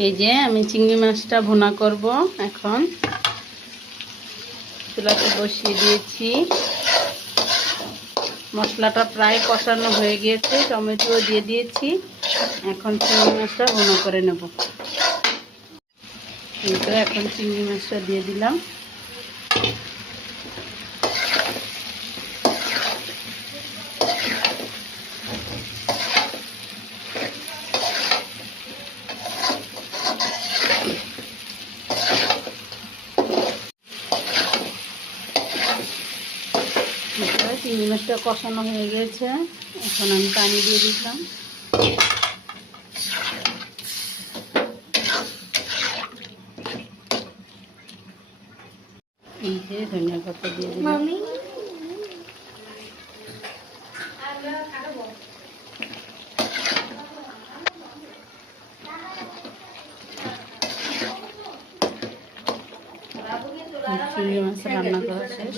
এই যে আমি চিংড়ি মাছটা ভুনা করব। এখন চুলাতে বসিয়ে দিয়েছি। মশলাটা প্রায় কষানো হয়ে গিয়েছে, টমেটো দিয়ে দিয়েছি। এখন চিংড়ি মাছটা ভুনা করে নেব। এই তো এখন চিংড়ি মাছটা দিয়ে দিলাম। চিংড়ি মাছটা কষানো হয়ে গেছে, এখন আমি পানি দিয়ে দিলাম। এই যে ধনিয়া পাতা দিয়ে দিলাম। চিংড়ি মাছ রান্না করা শেষ।